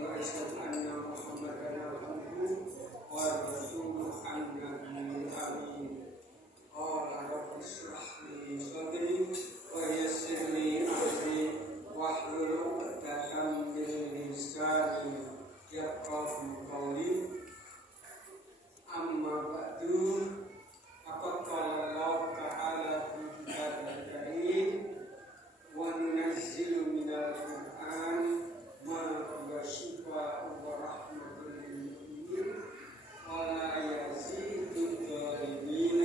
وأشهد أن محمدا عبده ورسوله النبي الأمين قال رب اشرح لي صدري ويسر لي أمري واحلل عقدة من لساني يفقهوا قولي أما بعد فقد قال الله تعالى في كتابه الكريم وننزل من القرآن ما هو شفاء ورحمة للمؤمنين ولا يزيد الظالمين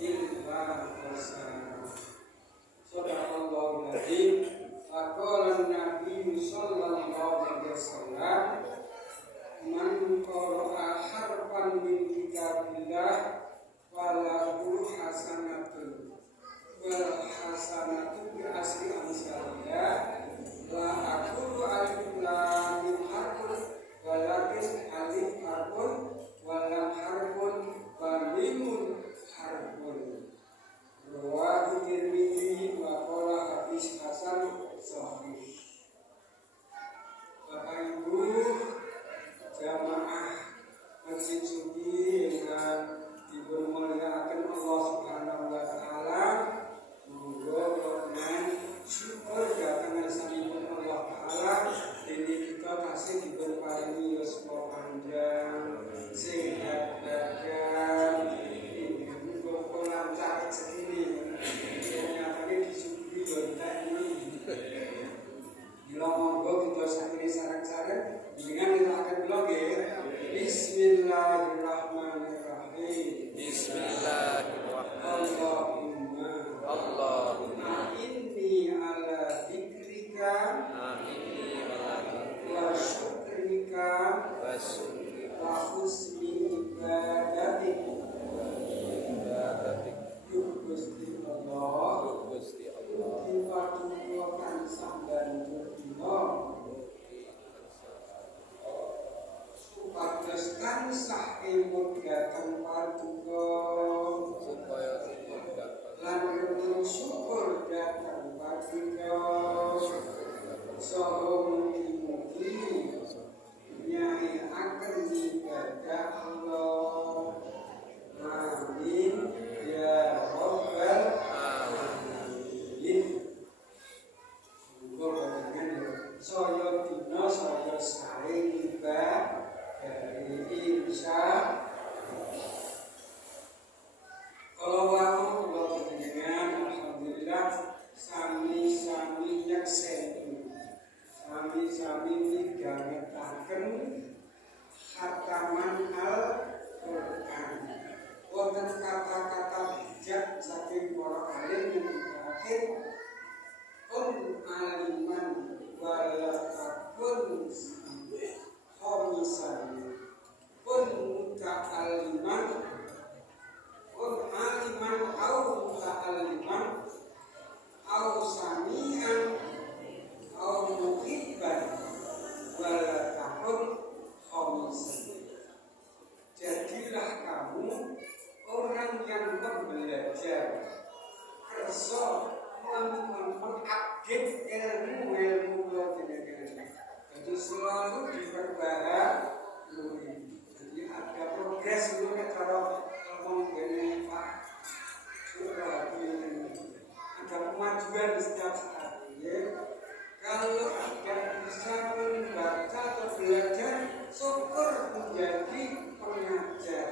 إلا خسارا. صدق الله العظيم. فقال النبي صلى الله عليه وسلم من قرأ حرفا من كتاب الله فله حسنة والحسنة بعشر أمثالها لا أقول ألف لام حرف ولكن ألف حرف ولام حرف وميم حرف. رواه الترمذي وقال hadis hasan sahih. Bapak Ibu jamaah masjid suci yang dimuliakan Allah Subhanahu wa taala, mudah-mudahan syukur datang sampun Allah taala dene kita kasih diberkahi umur panjang, sehat badan, muga lancar rezeki. Nyatane disuguhi yo entek ini. Bila monggo kita sakire sareng-sareng dengan kita akan blog ya. Bismillahirrahmanirrahim. Bismillahirrahmanirrahim. Allahumma inni ala dzikrika wa syukrika wa husni ibadatik. Gusti Allah. Dipatukan samban dina supados tansah ilmu dhateng paduka lan rukun syukur dhateng paduka saha mugi-mugi nyaiaken ibadah Allah. Amin ya rabbal alamin. Saya dina saya saling ibadah dari insya kalau wau dengan alhamdulillah sami-sami nyakseni sami-sami midhangetaken khataman Al-Qur'an. Wonten kata-kata bijak saking para alim yang terakhir kun aliman walakun khomisan kun muta'aliman kun aliman au muta'aliman au sami'an au muhibban walakun khomisan. Jadilah kamu orang yang belajar kerso mengupdate ilmu jenengan. Jadi selalu diperbarui. Jadi ada progres dulu cara ngomong gini Pak. Ada kemajuan di setiap saat. Ya. Kalau ada bisa membaca atau belajar, syukur menjadi pengajar.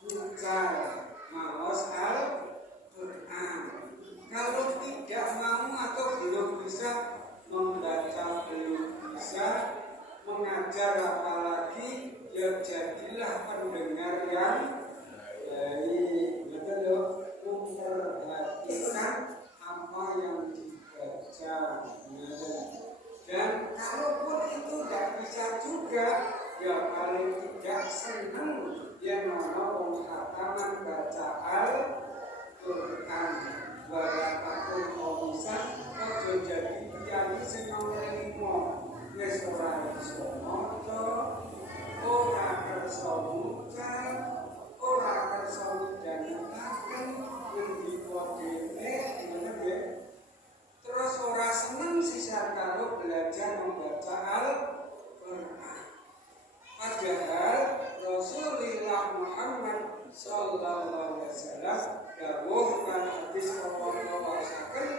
Bukan mawas Al-Quran. Kalau tidak mau atau belum bisa membaca, belum bisa mengajar apalagi, ya jadilah pendengar yang baik. Betul, memperhatikan apa yang dibaca. Dan kalaupun itu tidak bisa juga, ya paling tidak senang yang mau khataman baca Al-Quran. Warakapun komisan ojo jadi kiai sing ngelimo wis ora iso maca, ora kersa mucal, ora kersa midhangetaken ngendika dhewe ngono ya. Terus ora seneng sisa karo belajar membaca Al-Qur'an. sallallahu alaihi wasallam dawuh kan hadis kawasaken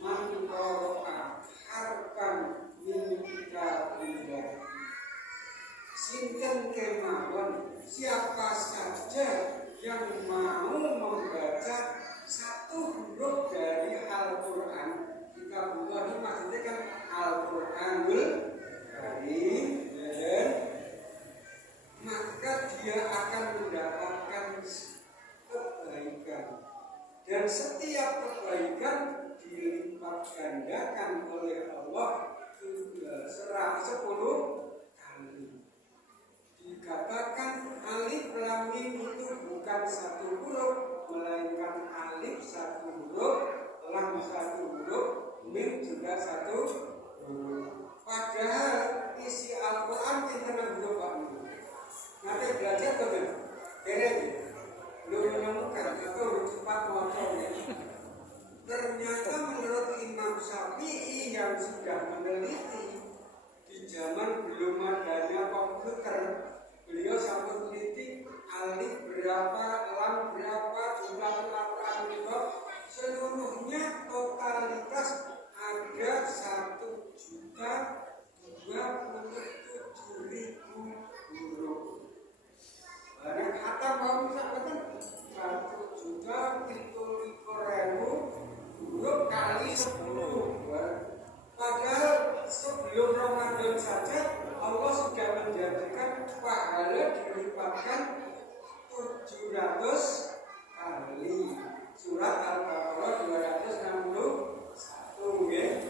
man qara'a harfan min kitabillah. Sinten kemawon siapa saja yang mau membaca satu huruf dari Al-Quran. Kitabullah ini maksudnya kan Al-Quranul Karim, maka dia akan mendapatkan kebaikan, dan setiap kebaikan dilipat gandakan oleh Allah 10 kali. Dikatakan alif lam mim itu bukan satu huruf, melainkan alif satu huruf, lam satu huruf, mim juga satu huruf. Padahal isi Al-Quran tentang huruf Pak. Nanti belajar betul, keren, belum menemukan atau cepat motornya. Ternyata menurut Imam Syafi'i yang sudah meneliti di zaman belum adanya komputer, beliau sampai teliti alif berapa, lam berapa, jumlah Al-Quran berapa, seluruhnya totalitas ada 1.027.000 huruf. Barang kata mau misalkan 1.027.000 huruf kali 10. Padahal sebelum Ramadan saja Allah sudah menjadikan pahala dilipatkan 700 kali. Surat Al-Baqarah 261 ya.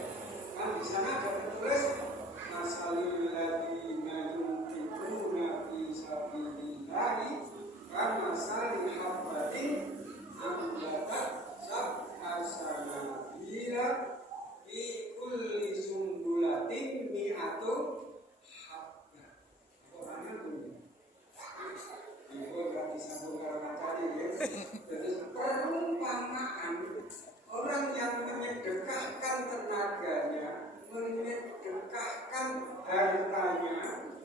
Kan di sana ada tertulis masalul ladzina yunfiquna fi sabilillahi kamasali habbatin ambatat sab'a sanabila fi kulli sumbulatin mi'atu habbah. Orangnya bunyi. Ibu gak disambung karena tadi ya. Jadi perumpamaan orang yang menyedekahkan tenaganya, menyedekahkan hartanya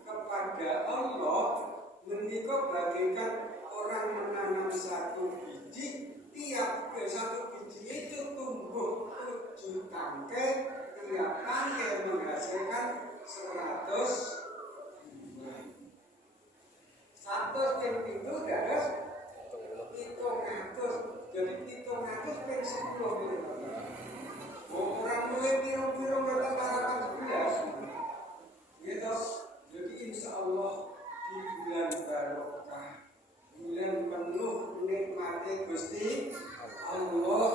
kepada Allah, menika bagaikan orang menanam satu biji, tiap satu biji itu tumbuh 7 tangkai, tiap tangkai menghasilkan 100 buah. 100 yang itu dadas 700, jadi 700 per 10 gitu. Orang mulai pirung-pirung kata parakan 11 gitu. Jadi insya Allah di bulan barokah, bulan penuh nikmati Gusti Allah,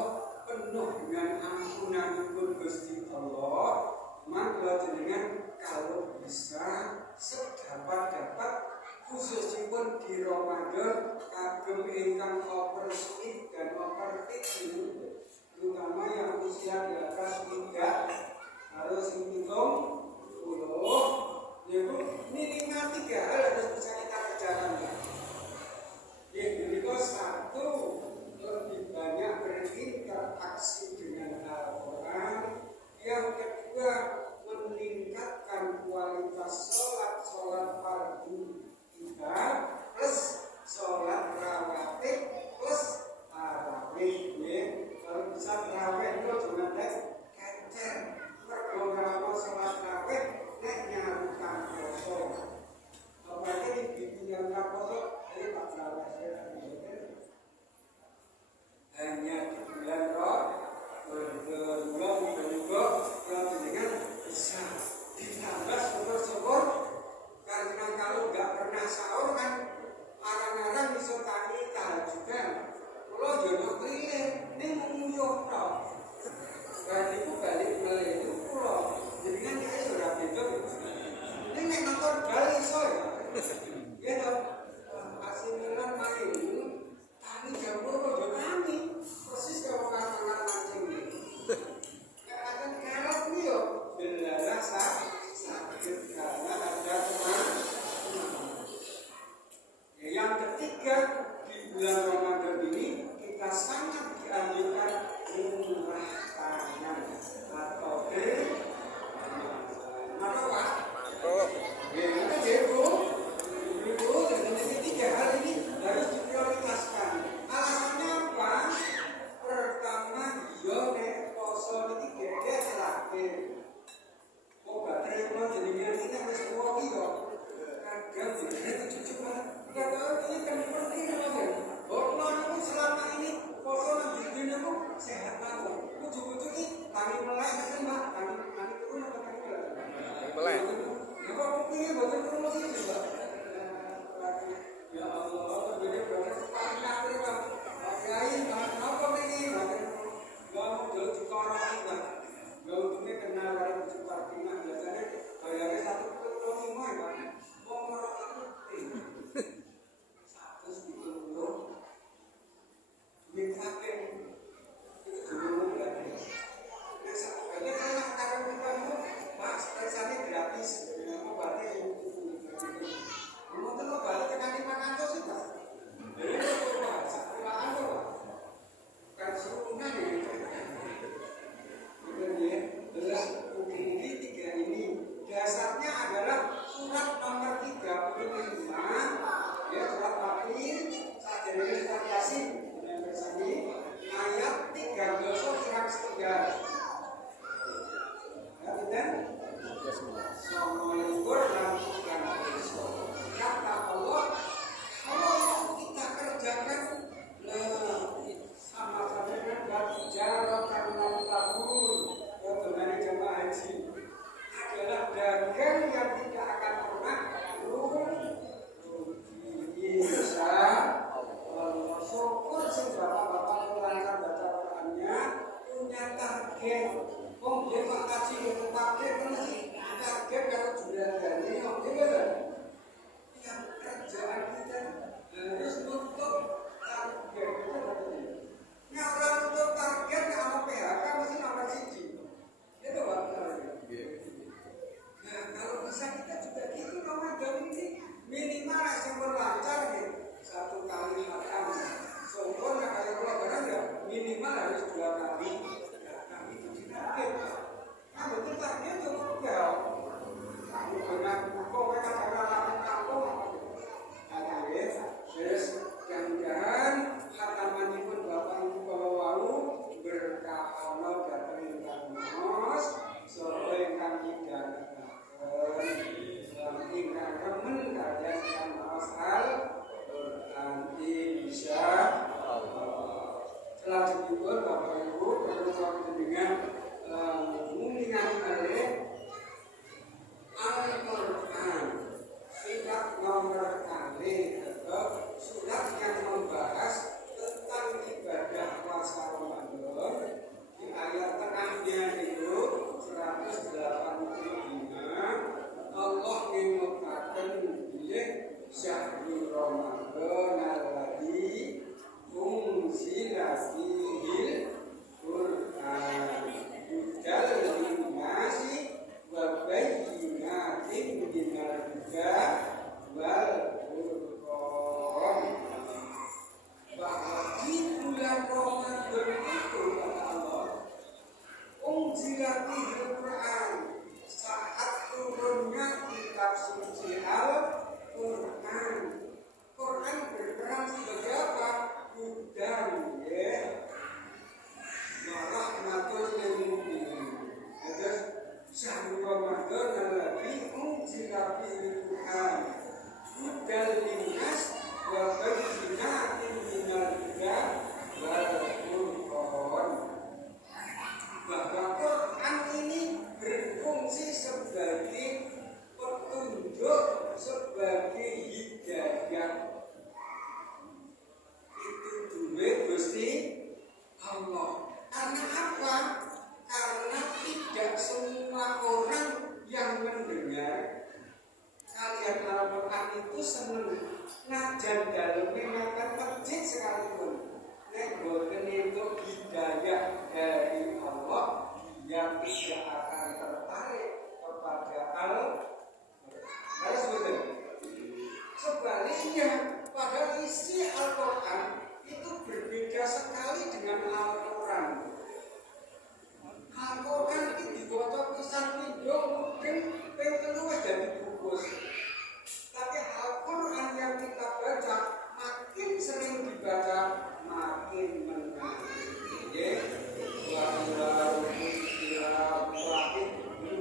penuh dengan ampunanipun Gusti Allah, maka jenengan kalau bisa sedapat-dapat khususipun di Ramadan kagem ingkang oversleep dan overfit ini, terutama yang usia di atas 3 harus hitung 10, yaitu minimal 3 hal harus bisa kita kerjakan. Yang kedua, satu, lebih banyak berinteraksi dengan Al-Quran. Yang kedua, meningkatkan kualitas sholat fardu kita plus sholat rawatib plus tarawih. Kalau bisa tarawih itu cuma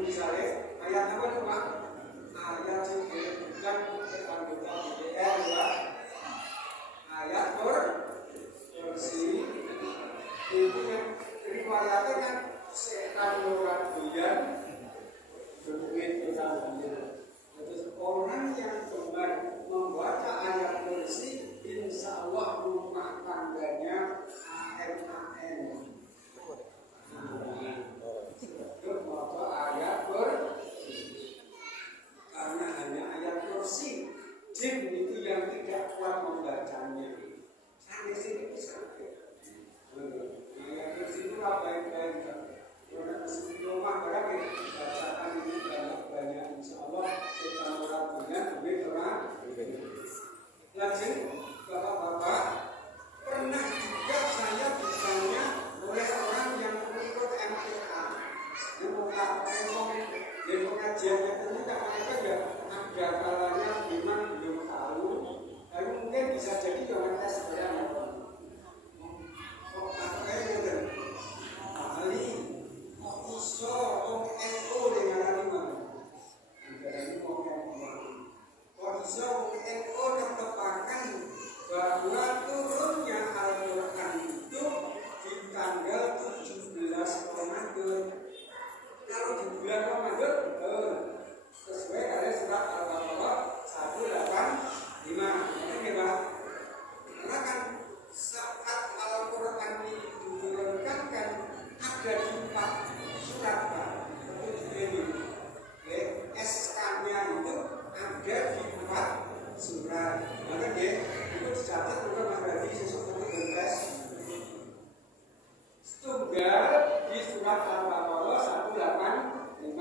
Bisa bagian duit kita. Terus orang yang gemar membaca ayat kursi, insya Allah rumah tangganya AN. Itu membaca ayat kursi. Karena hanya ayat kursi, jin itu yang tidak kuat membacanya. Sampai sini bisa. Ayat kursi itu baik-baik. Karena di rumah barang bacaan ini banyak insya Allah kita melakukannya lebih terang. Lanjut, bapak-bapak, pernah juga saya ditanya oleh orang yang mengikut MTA. Dia mau pengajiannya ternyata mereka ya ada kalanya memang belum tahu, tapi mungkin bisa jadi jangan tes sebenarnya. So, NU dengan NU tetapkan bahwa turunnya Al-Quran itu di tanggal 17 Ramadan. Kalau di bulan Ramadan sesuai dengan surat Al-Baqarah 185. Ini Pak. Karena kan saat Al-Quran itu diturunkan kan ada di 4 surat Pak. SK-nya itu ada di 4 surat. Maka dia itu dicatat juga Mas Radi sesuatu berkas. Setunggal di surat Al-Baqarah 185.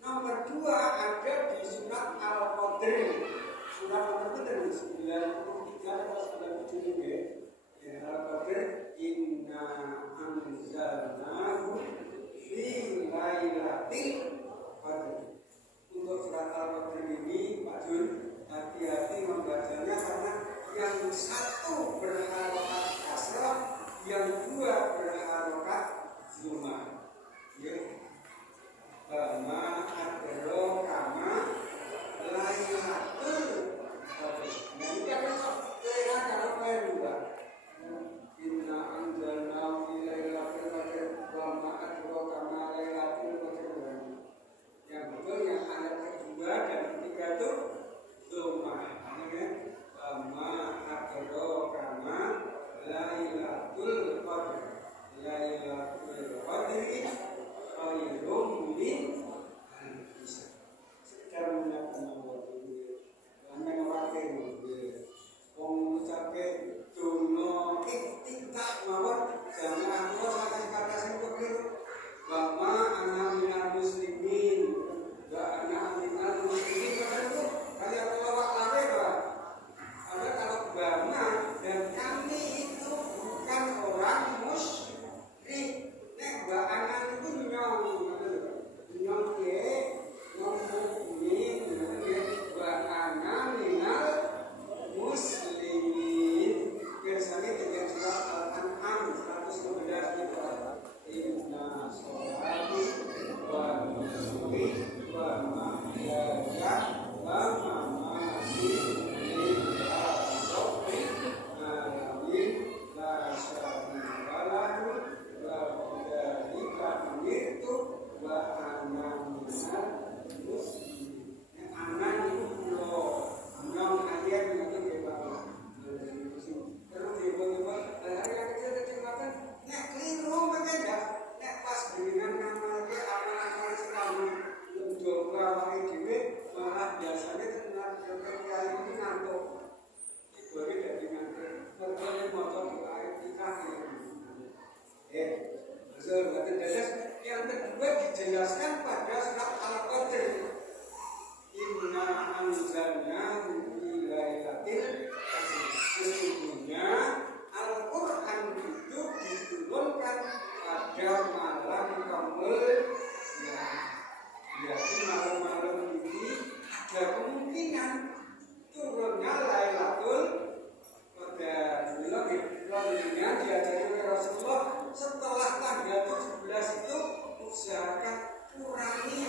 Nomor 2 ada di surat Al-Qadr. Surat Al-Qadr 93 atau 97 ya. Al-Qadr inna anzalnahu fi lailatul qadr. Untuk surat Al-Qadr ini Pak Jun hati-hati membacanya karena yang satu berharokat kasrah, yang 2 berharokat zumah. Ya. Bama adro kama lailatul qadr. Nah ini apa kok? Kalau kalian juga inna anzalnahu fi lailatul qadr wa ma adro kama lailatul qadr. Yang betul yang ayat kedua dan ketiga itu Zumah. Bama adro kama lailatul qadr. Lailatul qadri khairum min sekarang menyatakan hanya memakai wong ucape dono iktikak mawon jangan aku sampai kata sing keliru bama ana minal muslimin wa ana minal muslimin itu kayak pelawak lare Pak. Ada kalau bama dan kami itu bukan orang musyrik. Nek wa ana itu nyong ke wa ana minal muslimin. Biasanya dengan surat Al-An'am 111 itu inna sholati wa nusuki wa mahyaya wa mamati lillahi rabbil alamin la syarika lahu wa bidzalika umirtu wa ana minal muslimin. Anak itu pulau nyong ayat itu Bapak. Terus tiba-tiba hari yang kecil makan nek keliru maka enggak nek pas dengan nama ke amal-amal kamu mencoba pakai duit malah biasanya tenang kali ini ngantuk dibagi dari ngantuk terkait motor ayat kita betul berarti jelas. Yang kedua dijelaskan pada surat Al-Qadr inna anzalnahu fi lailatul qadr. Sesungguhnya Al-Quran itu diturunkan pada malam kemuliaan. Jadi malam-malam ini ada kemungkinan turunnya Lailatul Qadar. Lalunya diajari oleh Rasulullah setelah tanggal 17 itu usahakan kurangi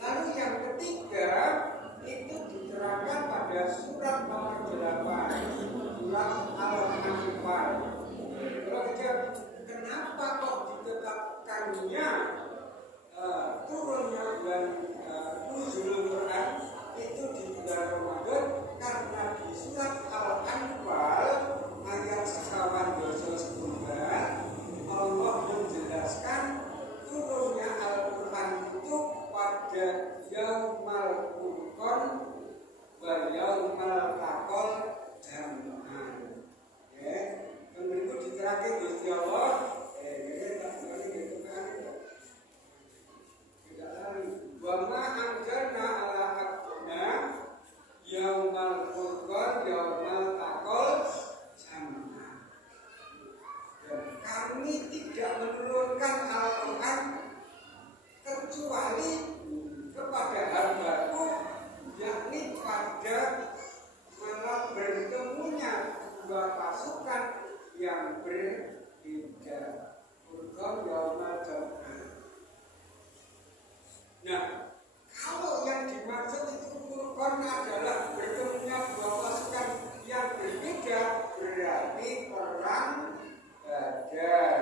Lalu yang ketiga itu diterangkan pada surat nomor 8, surat Al-Anfal. Kalau kita kenapa kok ditetapkannya turunnya bulan nuzulul Quran itu di bulan Ramadan? Karena di surat Al-Anfal ayat 129 Allah menjelaskan turunnya Al-Quran itu pada Yaumal Furqan wa Yaumal Taqal Jam'an. Ya, itu diterangkan Gusti Allah. Wa ma anzalna ala abdina Yaumal Furqan Yaumal Taqal Jam'an. Kami tidak menurunkan Al-Quran kecuali kepada hamba-Ku, yakni pada malam bertemunya dua pasukan yang berbeda. Furqan yaumal jam'an. Nah, kalau yang dimaksud itu Furqan adalah bertemunya dua pasukan yang berbeda, berarti perang Badar.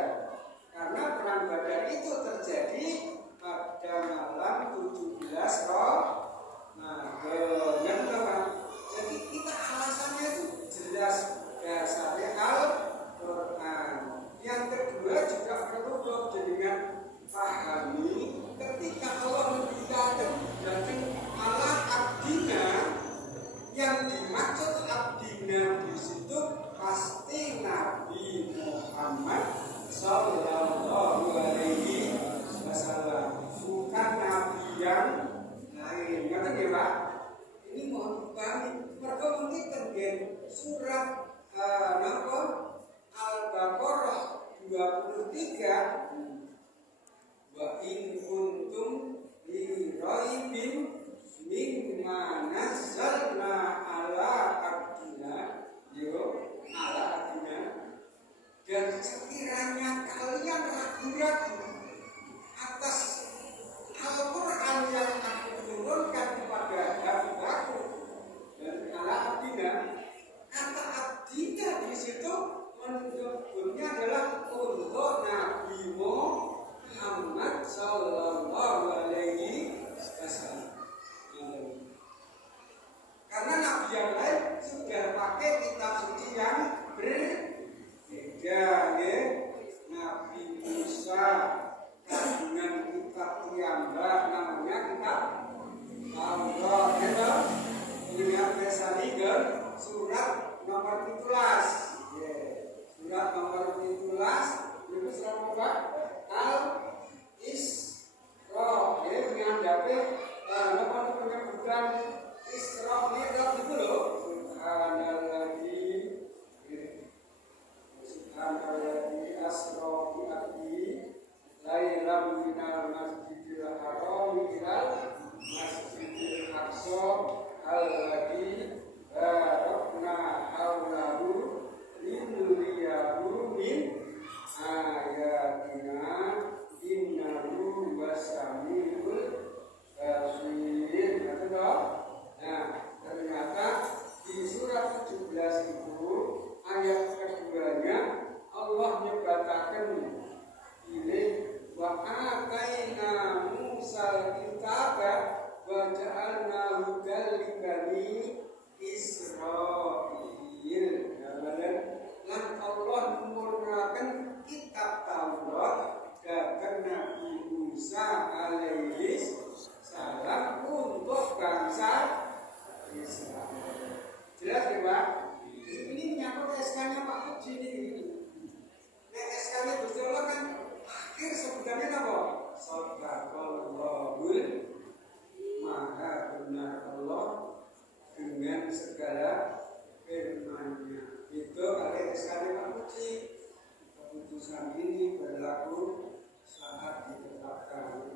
Karena perang Badar itu terjadi pada malam 17 Ramadan. Jadi kita alasannya itu jelas dasarnya Al-Quran. Yang kedua juga perlu dengan pahami ketika Allah memberitakan dari Allah abdina, yang dimaksud abdina di situ pasti Nabi Muhammad Sallallahu Alaihi Wasallam, bukan Nabi yang lain. Ngerti ya Pak? Ini mohon dipahami. Mereka mungkin tergen surat Al-Baqarah 23. Wa in kuntum li raibin mimma nazzalna ala abdina ala abdina, dan sekiranya kalian ragu-ragu atas Al-Quran yang aku turunkan kepada hamba-Ku dan ala abdina, kata abdina di situ menyebutnya adalah untuk Nabi Muhammad Sallallahu Alaihi Wasallam. Karena Nabi yang lain sudah pakai kitab suci yang berbeda, ya. Nabi Musa dengan kitab piyambak namanya kitab Taurat, ya. Dengan Tesaliger surat nomor 17, ya. Surat nomor 17 itu surat apa? Al-Isra, ya, menghadapi penyebutan Isra Mi'raj itu loh. Subhanalladzi asra bi abdi lailan minal masjidil haram ilal masjidil aqsa alladzi barakna haulahu linuriyahu min ayatina innahu wasamiul basir. Nah, ternyata di surat 17 itu ayat keduanya Allah menyebutkan ini wa ataina Musa kitaba wa ja'alna hudal libani Israil. Dan Allah memurniakan kitab Taurat dan Nabi Musa alaihi salam untuk bangsa Israel. Jelas ya Pak? Ini menyangkut SK-nya Pak Puji ini. Nah, SK-nya Gusti Allah kan akhir sebutannya apa? Shadaqallahul Maha benar Allah dengan segala firman-Nya. Itu kali SK-nya Pak Puji. Keputusan ini berlaku saat ditetapkan.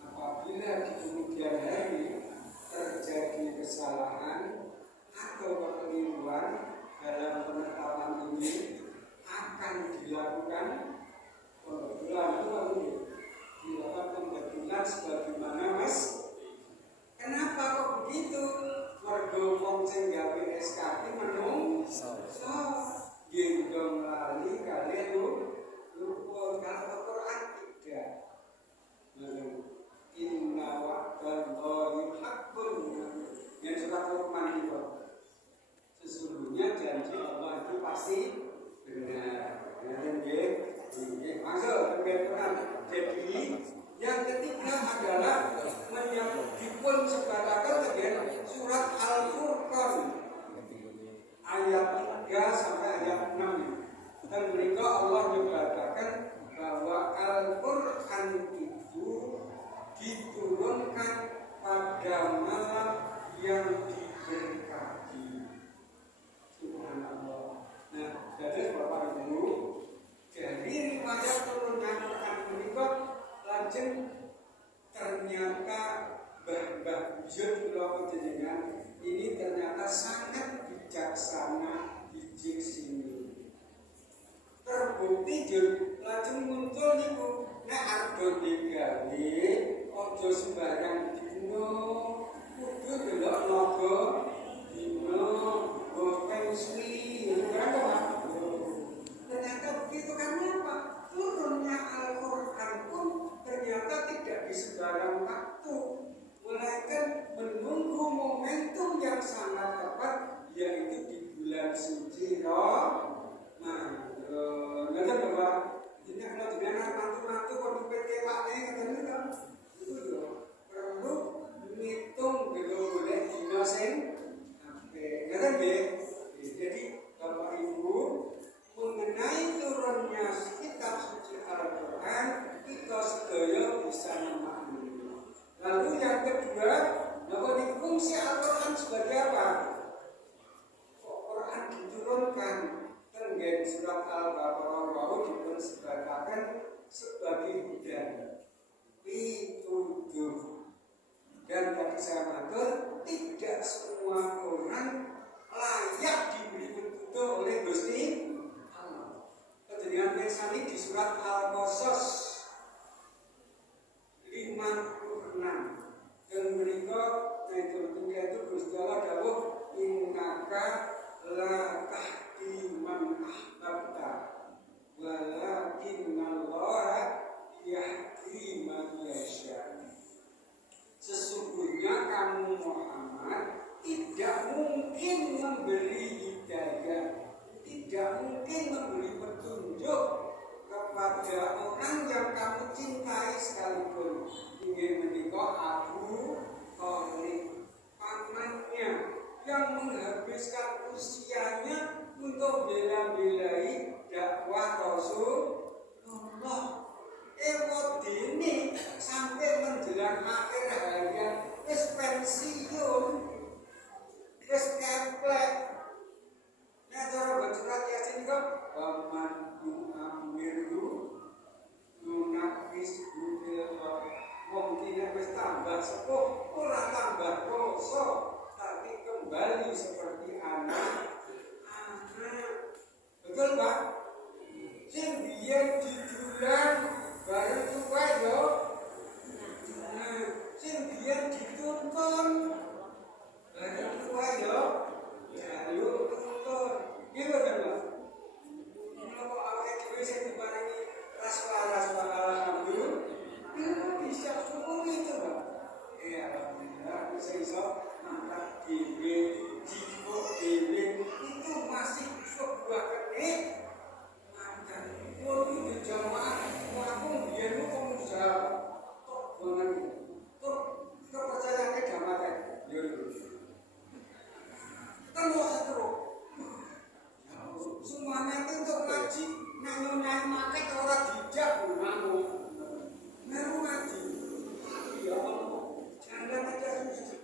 Apabila di kemudian hari terjadi kesalahan atau kekeliruan dalam penetapan ini, akan dilakukan pembetulan SKP menungso gendong lali kalian lupa kalau Quran tidak. Inna wa'dallahi haqqun. Yang surat Luqman itu sesungguhnya janji Allah itu pasti benar. Masuk ke Quran. Jadi yang ketiga adalah dipun sebatakan dengan surat Al-Furqan ayat 3 sampai ayat 6. Dan mereka Allah menyatakan bahwa Al-Quran itu diturunkan pada malam yang diberkati. Subhanallah. Nah, jadi Bapak Ibu, dari riwayat turunnya Quran mereka lajeng ternyata Mbah Bujur kula panjenengan ini ternyata sangat bijaksana bijik sini. Terbukti lajeng muncul niku nek arep digawe aja sembarang dina kudu delok naga dina feng shui kan Pak. Ternyata begitu karena apa? Turunnya Al-Quran pun ternyata tidak di sembarang waktu, melainkan menunggu momentum yang sangat tepat, yaitu di bulan suci Ramadan. Ngerti Bapak? Ini kalau jenengan mantu-mantu kok PT Pakne ngeten kan? Itu yo perlu ngitung boleh dina sing sampai. Ngerti nggih? Jadi Bapak Ibu mengenai turunnya kitab suci Al-Quran kita sedaya bisa memahami. Lalu yang kedua, bahwa fungsi Al-Quran sebagai apa? Al-Quran diturunkan tenggen surat Al-Baqarah bahwa dipersebatakan sebagai hudan pituduh. Dan tadi saya matur, tidak semua orang layak diberi petunjuk oleh Gusti Allah. Kemudian misalnya di surat Al-Qasas 56 dan mereka itu Gusti Allah dawuh innaka la tahdi man ahbabta walakinnallaha yahdi man yasha. Sesungguhnya kamu Muhammad tidak mungkin memberi hidayah, tidak mungkin memberi petunjuk kepada orang yang kamu cintai sekalipun. Ingin menikah Abu Thalib, pamannya yang menghabiskan usianya untuk bela-belai dakwah Rasulullah. Dini sampai menjelang akhir hayat wis pensiun, wis kemplek. Nah cara baca Yasin kok paman amiru lunakis budil mungkin wis tambah sepuh ora tambah dosa tapi kembali seperti anak. Betul Pak? Sing biyen didulang bareng tua yo, sing biyen dituntun bareng tua yo, jalur tuntun, gitu kan Pak? Kalau awake dhewe sing diparingi raswa alhamdulillah, bisa syukur itu Pak. Alhamdulillah bisa iso mangkat dhewe, jipuk dhewe, itu masih sebuah kenikmatan. Kalau di jamaah aku biar lu pengusaha tok banget tok kepercayaan ke jamaah yo kan mau terus semuanya itu untuk ngaji nanya market orang dijak ngamu ngaji ya Allah jangan aja susah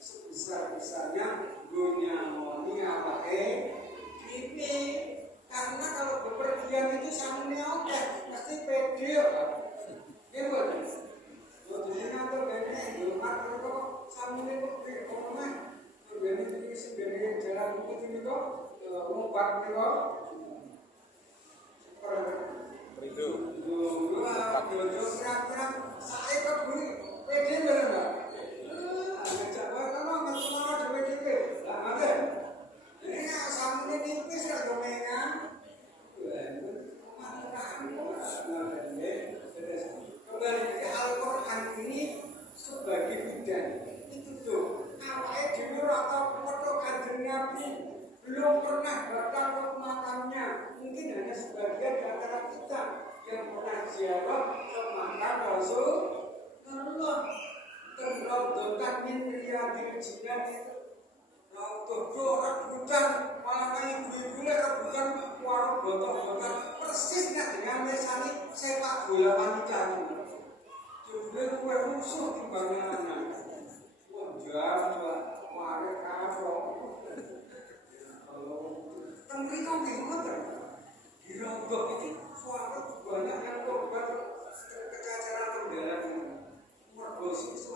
sebesar-besarnya nyamoni awake dhewe. Karena kalau bepergian itu samune oke, mesti pede kok. Nggih mboten. Jadi ngatur dene yo matur kok samune pede kok mah. Dene iki sing dene jalan putih niku ngombat niku. Rindu. Yo kira-kira saya kok beli pede bener Mbak. Ngajak wae kono ngetokno dhewe-dhewe. Lah ngaten. Ini samune nipis ra domengan. Kembali ke Al-Quran ini sebagai bidan itu tuh awalnya dulu rata foto kanjeng Nabi belum pernah datang ke makamnya, mungkin hanya sebagian di antara kita yang pernah ziarah ke makam Rasulullah. Terlalu min riyadil jinan itu orang rebutan malah kayak ibu-ibu rebutan warung botol-botol persis dengan mesani sepak bola wanita itu. Judulnya kue musuh timbangan. Wah jam mari karo. Tengri kau bingung kan? Di Rombok itu suara banyak yang korban kekacauan kendala ini. Mergos itu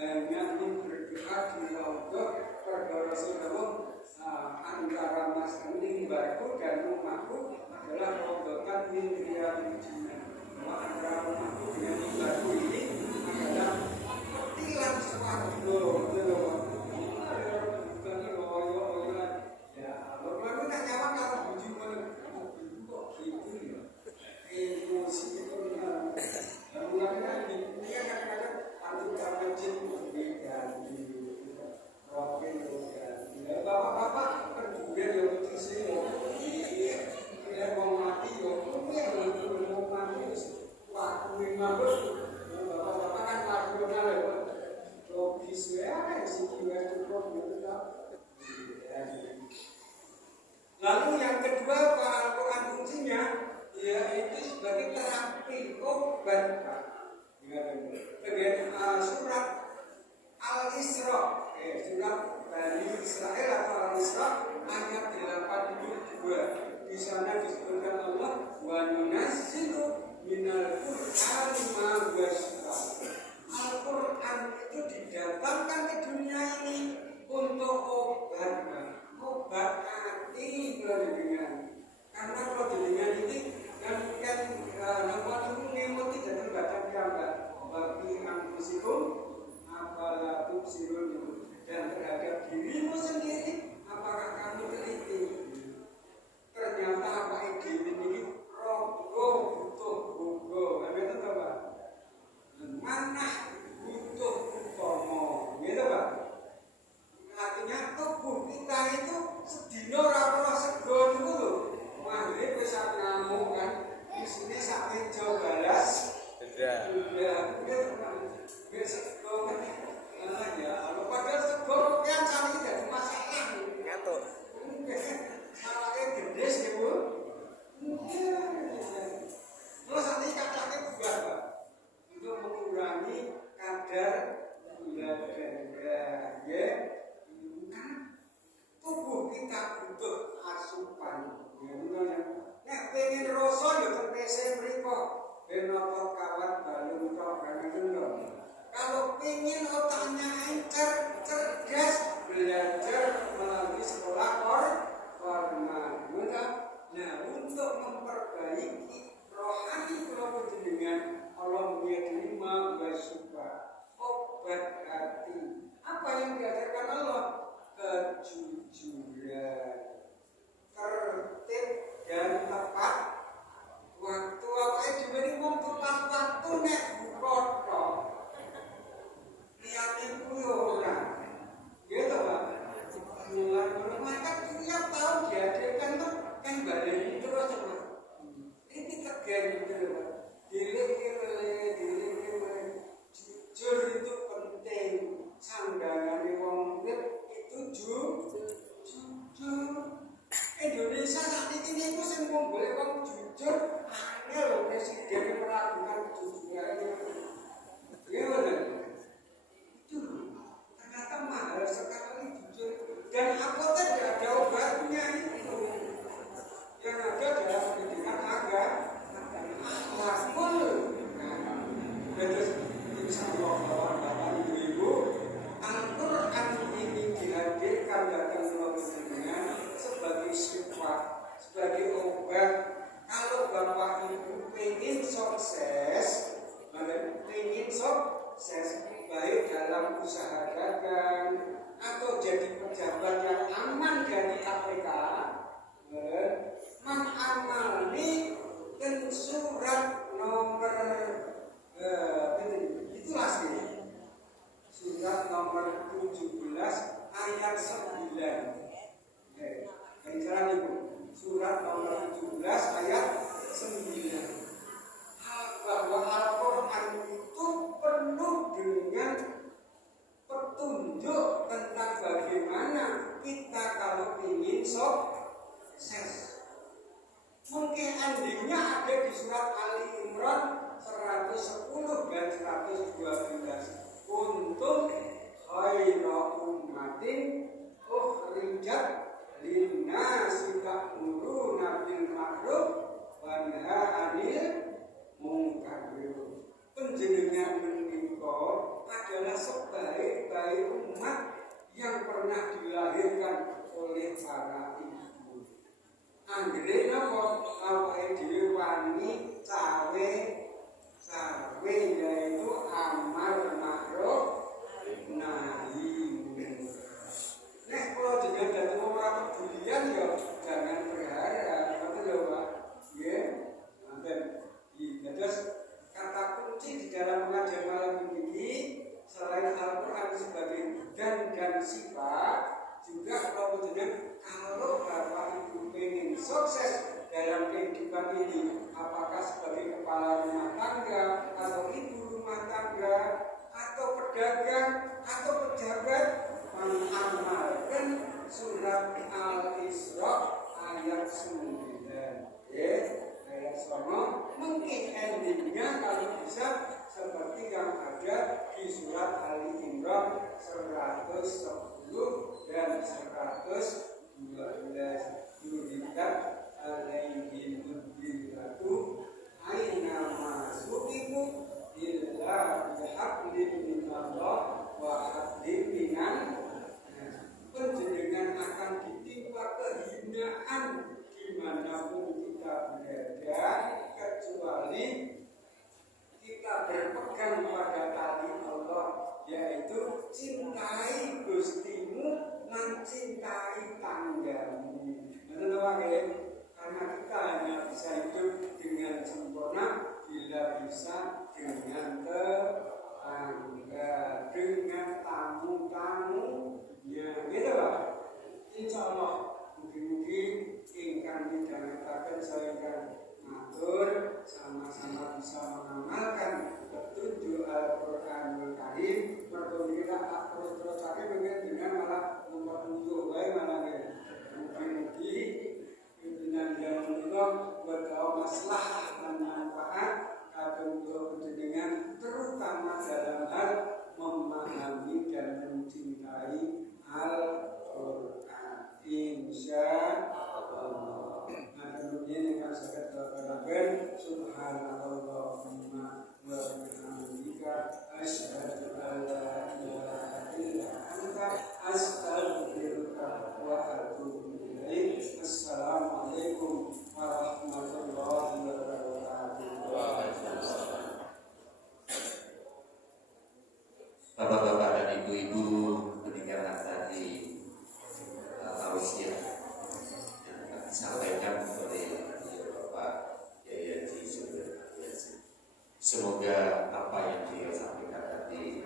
hanya berdoa di Rombok pada Rasulullah. Antara mas mimbarku dan rumahku adalah rombongan mimpian jinan. Antara rumahku dengan mimbarku ini adalah petilan suatu. Ya, lalu nak jawab kalau bujuk kok gitu ya. Emosi itu lalu ini kadang-kadang antar masjid berbeda di rokin ya bapak-bapak juga yang sih ya mau mati yo mau mati waktu 15 bapak-bapak kan lakukan ya logis ya sih juga cukup gitu kan. Lalu yang kedua Al-Quran fungsinya yaitu sebagai terapi obat. Bagian surat Al-Isra, surat Bani Israel atau Al-Isra ayat 82. Di sana disebutkan Allah wa nunazzilu minal Qur'ani ma huwa shifaa. Al-Quran itu didatangkan ke dunia ini untuk obat hati dengan. Karena kalau dengan ini kan nomor itu ngemoti dan baca gambar bagi anfusikum apala tubsirun dan terhadap dirimu sendiri apakah kamu teliti? Ternyata apa diri ini rogo butuh ada itu apa? Mana butuh utomo gitu Pak? Artinya tubuh kita itu sedino rapor sego itu loh. Maghrib bisa ngamuk kan, di sini sampai jauh balas. Sudah, biar sego kan. Ya, padahal sego kan kami tidak masalah. Ngantuk. Salahnya gede sih bu. Terus nanti kakaknya juga Pak, untuk mengurangi kadar gula darah. Ya, kan tubuh kita butuh asupan. Nek pengen rasa ya terpese mriko ben otot kawat balung tok kangen. Kalau pengen otaknya encer, cerdas, belajar melalui sekolah formal. Nah, untuk memperbaiki rohani kula dengan Allah menerima bersyukur. Obat hati. Apa yang diajarkan Allah? Kejujuran. Tertib dan tepat waktu awake dhewe iki wong tepat waktu nek buka dalam usaha dagang atau jadi pejabat yang aman dari KPK, mengamali dan surat nomor itulah sih, surat nomor 17 ayat 9. Bicara itu surat nomor 17 ayat 9, bahwa Al-Quran itu penuh dengan petunjuk tentang bagaimana kita kalau ingin sukses. Mungkin endingnya ada di surat Ali Imran 110 dan 112. Untuk khairu ummatin ukhrijat linnasi ta'muruna bil ma'ruf wa naha 'anil munkar. Panjenengan menika adalah sebaik-baik umat yang pernah dilahirkan oleh para ibu. Anggere napa awake dhewe wani cawe yaitu amar ma'ruf nahi munkar. Nek kula jenengan dadi wong ora pedulian ya jangan berharap, ngoten lho Pak. Nggih. Nanten terus kata kunci di dalam pengajian malam ini selain Al-Quran sebagai dan sifat, juga kalau Bapak Ibu ingin sukses dalam kehidupan ini, apakah sebagai kepala rumah tangga atau ibu rumah tangga atau pedagang atau pejabat, mengamalkan surat Al-Isra ayat 9. Ayat 9 mungkin endingnya kalau bisa seperti yang ada di surat Ali Imran 110 dan 112. Yuridat alaihim mudbiratu aina masukimu illa bihablin minallah wa hablin minan. Penjenengan akan ditimpa kehinaan dimanapun kita berada, kecuali kita berpegang pada tali Allah, yaitu cintai Gustimu dan cintai tanggamu. Karena kita hanya bisa hidup dengan sempurna bila bisa dengan tetangga, dengan tamu-tamu, ya gitu Pak. Insya Allah mungkin ingkang midhangetaken saya ingkang matur sama-sama bisa mengamalkan petunjuk Al-Qur'anul Karim. Mergo tak terus-terusake pengen dengan malah numpak-numpak wae malah mugi-mugi pimpinan yang menika berkau maslahah dan manfaat kagem panjenengan, terutama dalam hal memahami dan mencintai Al-Qur'an. Insyaallah. Kemudian yang saya katakan subhanallahumma wa bihamdika asyhadu an la ilaha illa anta astaghfiruka wa atubu ilaik. Assalamualaikum warahmatullahi wabarakatuh. Bapak-bapak dan ibu-ibu, mendengarkan tadi tausiah yang disampaikan oleh Bapak Yaya Haji Sudir Yasin. Semoga apa yang dia sampaikan tadi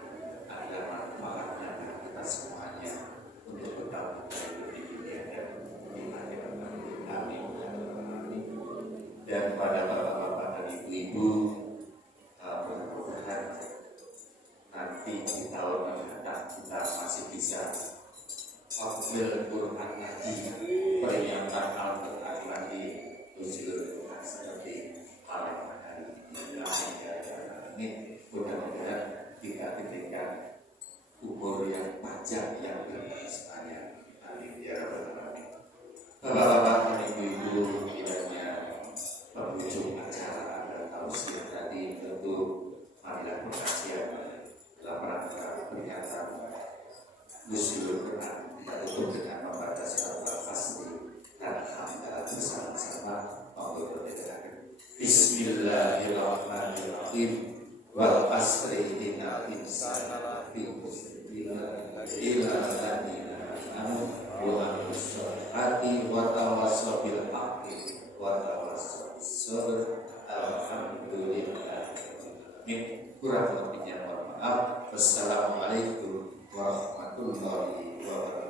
ada manfaatnya bagi kita semuanya untuk tetap hidup di dunia dan di akhirat. Amin. Dan pada bapak-bapak dan ibu-ibu, mudah-mudahan nanti di tahun mendatang kita masih bisa ambil Quran lagi, periangkan Al-Quran lagi, tujuh Quran seperti hal yang hari ini. Mudah-mudahan kita diberikan umur yang panjang yang berkesannya. Amin ya rabbal alamin. Bapak-bapak dan ibu-ibu, kiranya penghujung acara dan tausiah tadi tentu marilah berkajian dalam rangka peringatan Nuzulul Quran, kita tutup dengan membaca surat Al-Fasl dan hamdalah bersama-sama mengucapkan Bismillahirrahmanirrahim. Wal asri innal insana ila ladina amanu wa amilus solihati wa tawassaw bil haqqi wa tawassaw bis sabr. Alhamdulillah. Ini kurang lebihnya mohon maaf. Wassalamualaikum warahmatullahi wabarakatuh.